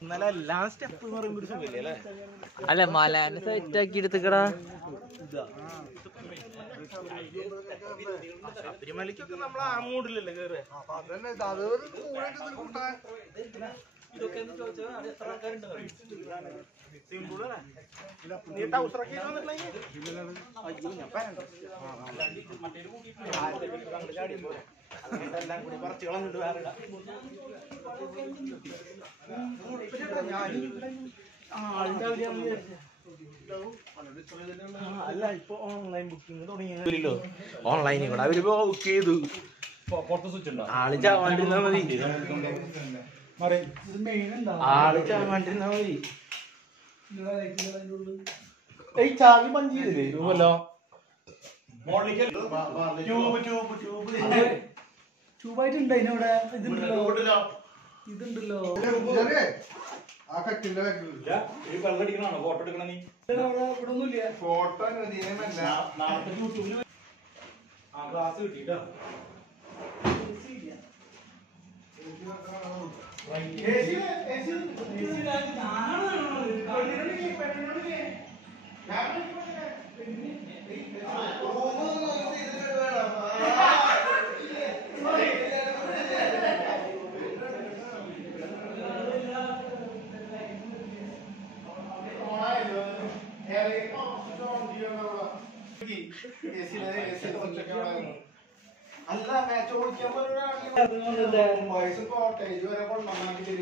ഇന്നലെ എല്ലാ സ്റ്റെപ്പ് എന്ന് പറയുമ്പോ ഒരു സുഖല്ലേ അല്ലേ? അല്ല മലാനെ സെറ്റ് ആക്കി എടുത്തക്കടാ. ശബരിമലയ്ക്കൊക്കെ നമ്മൾ ആ മൂഡിലല്ലേ കേറ്. എല്ലാം കൂടി പറിച്ച് കളഞ്ഞിട്ട് വേറെ അല്ല ഇപ്പൊ ഓൺലൈൻ ബുക്കിംഗ് തുടങ്ങിയല്ലോ. ഓൺലൈനിൽ കൂടെ അവര് ബുക്ക് ചെയ്തു. ആള് ചാവാണ്ടിരുന്നാ മതി. ആള് ചാവാണ്ടിരുന്നാ മതി. ഈ ചാവി പഞ്ച് ചെയ്തില്ലേ രൂപല്ലോ. ട്യൂബായിട്ടുണ്ട് അതിനവിടെ. ഇതുണ്ടല്ലോ ഇതുണ്ടല്ലോ ഫോട്ടോ ക്ലാസ് കിട്ടിട്ടോ. അല്ല മാച്ച് ഓടിക്കാൻ വയസ്സ് കോട്ടേജ് വരെ കൊണ്ടാക്കി